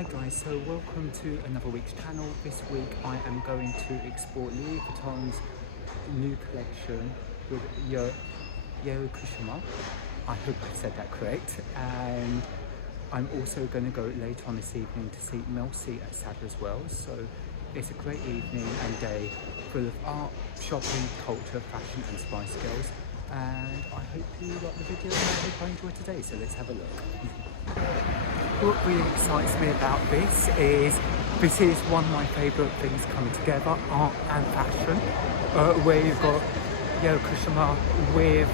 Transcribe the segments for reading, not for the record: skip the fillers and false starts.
Hi guys, so welcome to another week's channel. This week I am going to explore Louis Vuitton's new collection with Yayoi Kusama. I hope I said that correct. And I'm also going to go later on this evening to see Melanie C at Sadlers as well. So it's a great evening and day full of art, shopping, culture, fashion and Spice Girls. And I hope you like the video and I hope I enjoy today. So let's have a look. What really excites me about this is one of my favourite things coming together, art and fashion, where you've got Yayoi Kusama with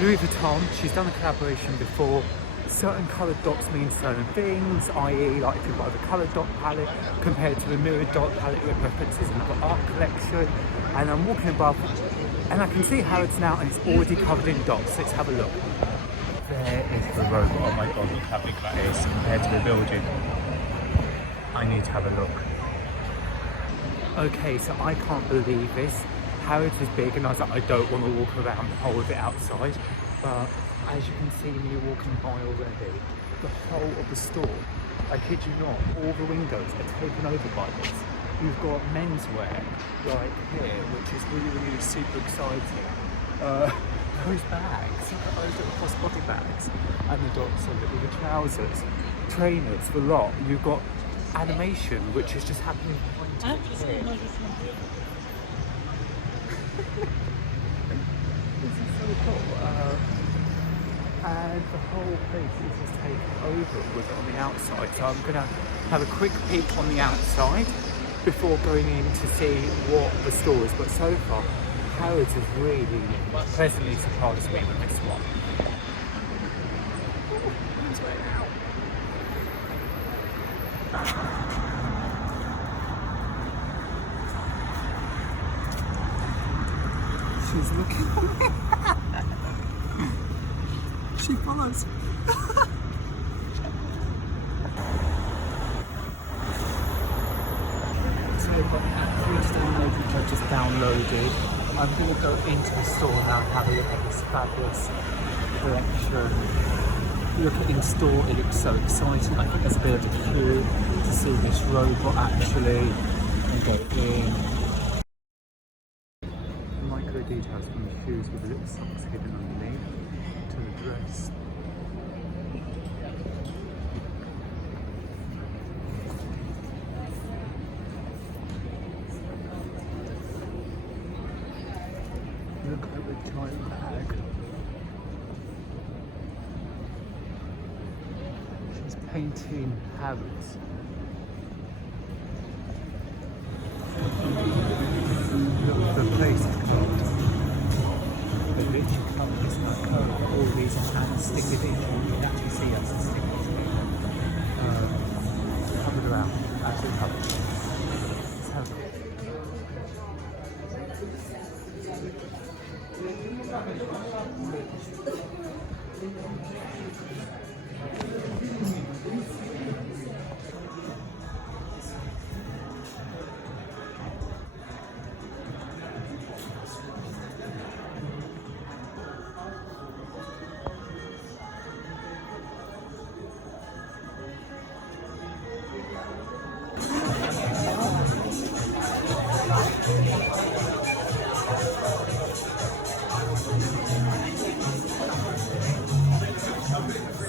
Louis Vuitton. She's done a collaboration before. Certain coloured dots mean certain things, i.e. like if you've got the coloured dot palette compared to the mirrored dot palette with references another art collection. And I'm walking above and I can see Harrods now and it's already covered in dots. Let's have a look. There is the robot. Oh my god, look how big that is compared to the building. I need to have a look. Okay, so I can't believe this. Harrods is big and I was like, I don't want to walk around the whole of it outside. But as you can see me walking by already, the whole of the store, I kid you not, all the windows are taken over by this. You've got menswear right here, which is really super exciting. Those bags, look at those little crossbody bags, and the dots of it with the trousers, trainers, the lot. You've got animation, which is just happening behind you here. This is so cool. And the whole place is just taken over with it on the outside. So I'm gonna have a quick peek on the outside before going in to see what the store is. But so far, Harrods has really pleasantly surprised me with this one. She's looking at me. She follows. So I've got the app downloaded, which I've just downloaded. I'm going to go into the store now and have a look at this fabulous collection. Look at in store, it looks so exciting. I think there's a bit of a queue to see this robot actually and go in. Micro details from the shoes with the little socks hidden underneath to the dress. Look at the giant bag. She's painting Harrods. Look, the place is covered. The literally covered this code. All these hands stick it in. You can actually see us stick it in. Covered around. Absolutely covered. Let's have a look.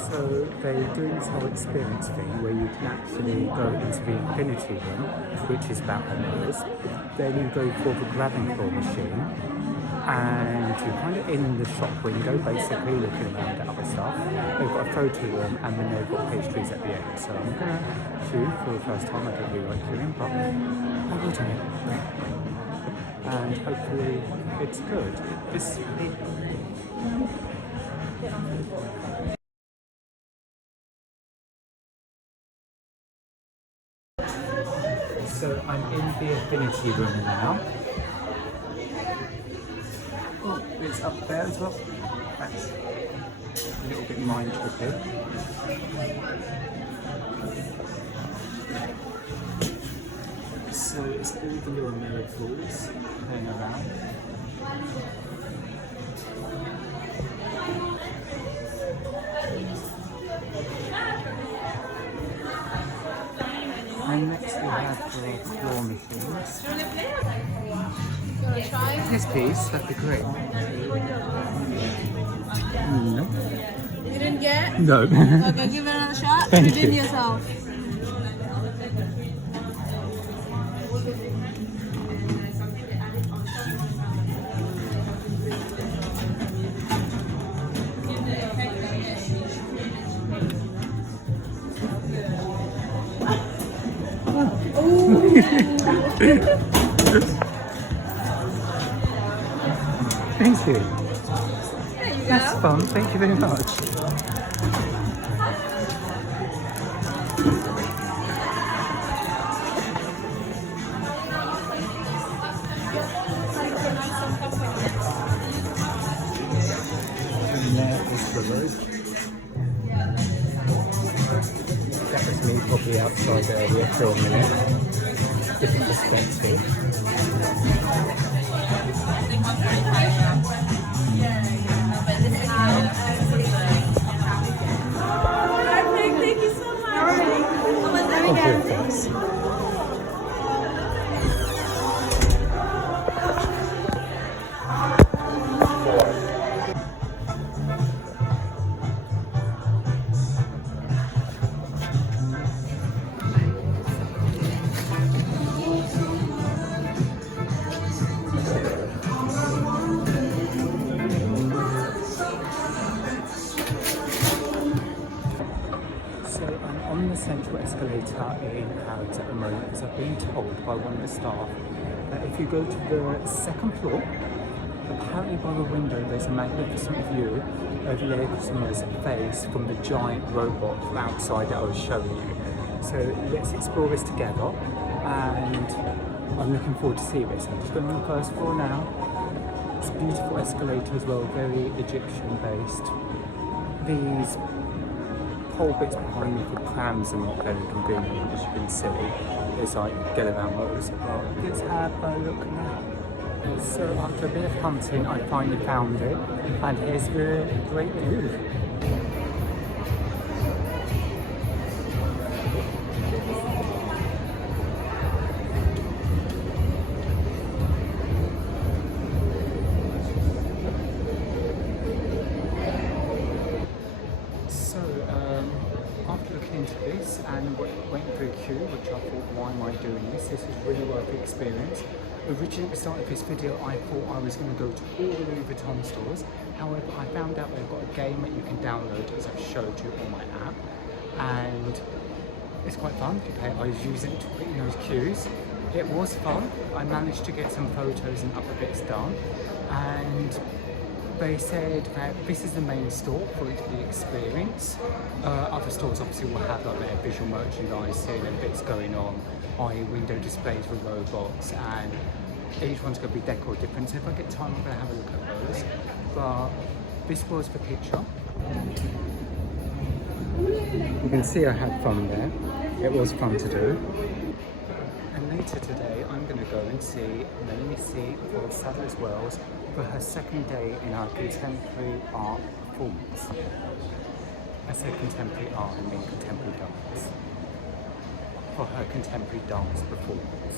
So they're doing this whole experience thing where you can actually go into the infinity room, which is about mirrors. Then you go for the grabbing claw machine and you're kind of in the shop window basically looking around at other stuff. They've got a photo room and then they've got pastries at the end. So I'm going to queue for the first time. I don't really like queuing, but I will do it. And hopefully it's good. So I'm in the infinity room now. Oh, it's up there as well. That's a little bit mind trippy. So it's all the little miracles playing around. And next we have the claw machines. You want to try? Yes, please. That'd be great. No. You didn't get? No. Okay, give it another shot. Thank You did you. yourself. Thank you. There you go. That's fun. Thank you very much. And there is the road. That was me probably outside earlier filming it. Different perspective. Thank you so much. Thank you, thanks. So I'm on the central escalator in Harrods at the moment because I've been told by one of the staff that if you go to the second floor, apparently by the window there's a magnificent view of Yayoi Kusama's face from the giant robot from outside that I was showing you. So let's explore this together, and I'm looking forward to see this. I'm just going on the first floor now. It's a beautiful escalator as well, very Egyptian based. These whole bits behind me for prams are not very convenient, as you can see. There's like get around motors. Well, let's have a look now. So after a bit of hunting, I finally found it, and here's the great view. After looking into this and went through a queue, which I thought, why am I doing this? This is really worth the experience. Originally at the start of this video, I thought I was going to go to all the Louis Vuitton stores. However, I found out they've got a game that you can download, as I've showed you on my app. And it's quite fun. I was using it to put in those queues. It was fun. I managed to get some photos and other bits done. And they said that this is the main store for it to be experienced. Other stores obviously will have like their visual merchandising and bits going on, i.e. window displays with robots, and each one's going to be decor different. So if I get time, I'm going to have a look at those. But this was the picture. You can see I had fun there. It was fun to do. And later today, I'm going to go and see Melanie C for Sadlers Wells for her second day in our contemporary art performance. I say contemporary art, I mean contemporary dance. For her contemporary dance performance.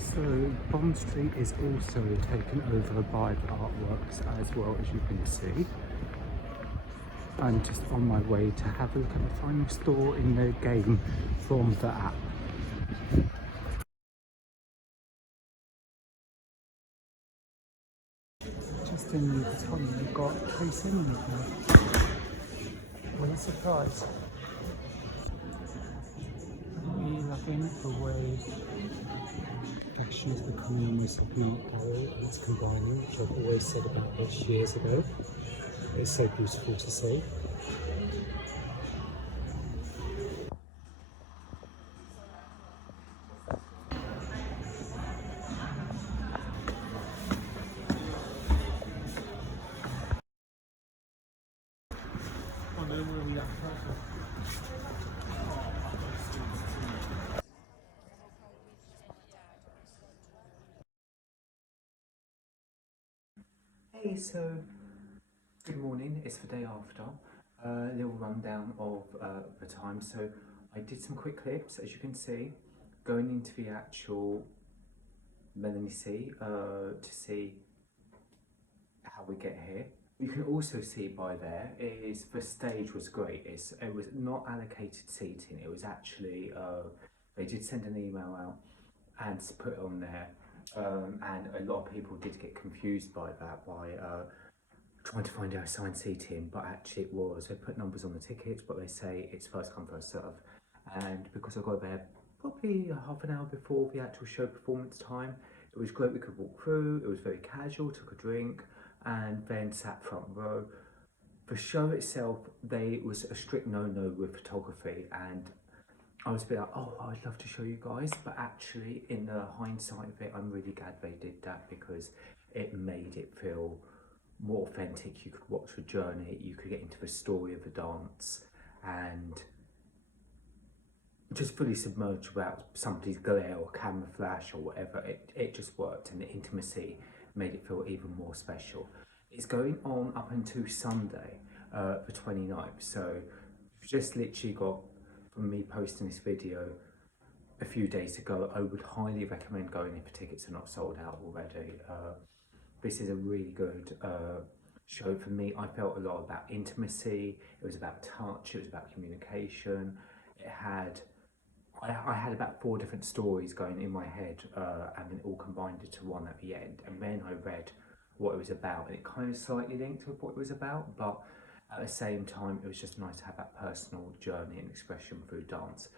So Bond Street is also taken over by the artworks as well, as you can see. I'm just on my way to have a look at the final store in the game from the app. Just in the Vuitton, we've got Trace in with me. What a surprise. I'm loving the way fashion is becoming almost like an art gallery, and it's combining, which I've always said about this years ago. It's so beautiful to see. Hey, so good morning. It's the day after. A little rundown of the time. So I did some quick clips, as you can see, going into the actual Melanie C to see how we get here. You can also see by there is the stage was great. It was not allocated seating. It was actually they did send an email out and put it on there. And a lot of people did get confused by that, by trying to find out assigned seating, but actually it was, they put numbers on the tickets, but they say it's first come, first serve. And because I got there probably half an hour before the actual show performance time, it was great. We could walk through, it was very casual, took a drink, and then sat front row. The show itself, it was a strict no-no with photography, and I was a bit like, oh, I'd love to show you guys, but actually in the hindsight of it, I'm really glad they did that because it made it feel more authentic. You could watch the journey, you could get into the story of the dance and just fully submerged without somebody's glare or camera flash or whatever. It just worked, and the intimacy made it feel even more special. It's going on up until Sunday, the 29th, so you've just literally got from me posting this video a few days ago. I would highly recommend going if the tickets are not sold out already. This is a really good show for me. I felt a lot about intimacy, it was about touch, it was about communication. I had about 4 different stories going in my head and then all combined into one at the end. And then I read what it was about, and it kind of slightly linked with what it was about, but at the same time it was just nice to have that personal journey and expression through dance.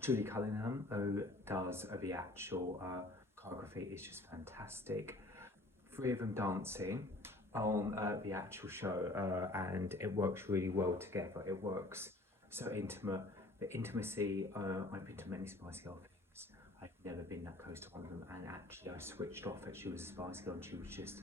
Julie Cunningham, who does the actual choreography, is just fantastic. 3 of them dancing on the actual show, and it works really well together. It works so intimate. The intimacy, I've been to many Spice Girl things. I've never been that close to one of them, and actually I switched off that she was a Spice Girl and she was just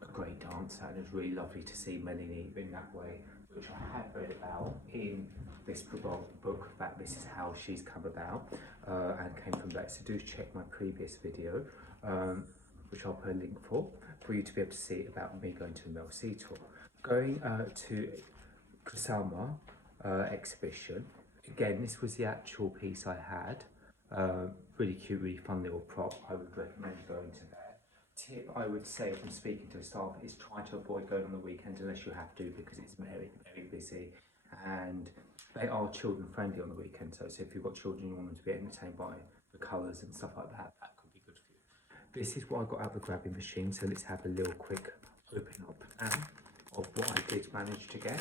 a great dancer, and it was really lovely to see Melanie in that way, which I have read about in this book, that this is how she's come about and came from that. So do check my previous video, which I'll put a link for you to be able to see about me going to the Mel C tour. Going to Kusama exhibition. Again, this was the actual piece I had. Really cute, really fun little prop. I would recommend going to there. Tip I would say from speaking to the staff is try to avoid going on the weekend unless you have to, because it's very, very busy, and they are children friendly on the weekend. So if you've got children you want them to be entertained by the colours and stuff like that, that could be good for you. This is what I got out of the grabbing machine, so let's have a little quick open up now of what I did manage to get.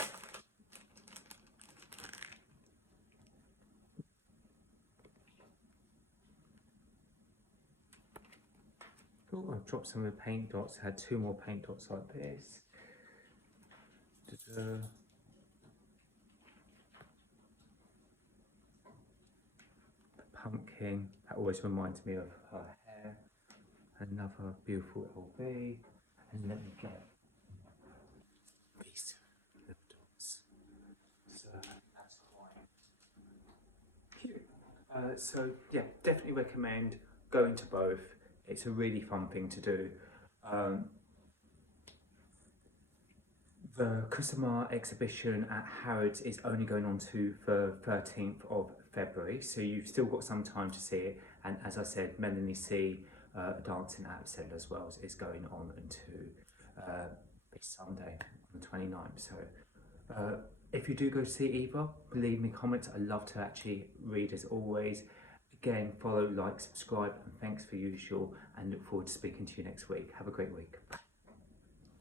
Oh, I've dropped some of the paint dots. I had 2 more paint dots like this. The pumpkin, that always reminds me of her hair. Another beautiful LV. And let me get these little dots. So that's quite cute. So yeah, definitely recommend going to both. It's a really fun thing to do. The Kusama exhibition at Harrods is only going on to the 13th of February, so you've still got some time to see it. And as I said, Melanie C, dancing at Sadlers well, is going on until this Sunday on the 29th. So if you do go see either, leave me comments. I love to actually read as always. Again, follow, like, subscribe, and thanks for usual, and look forward to speaking to you next week. Have a great week. Bye.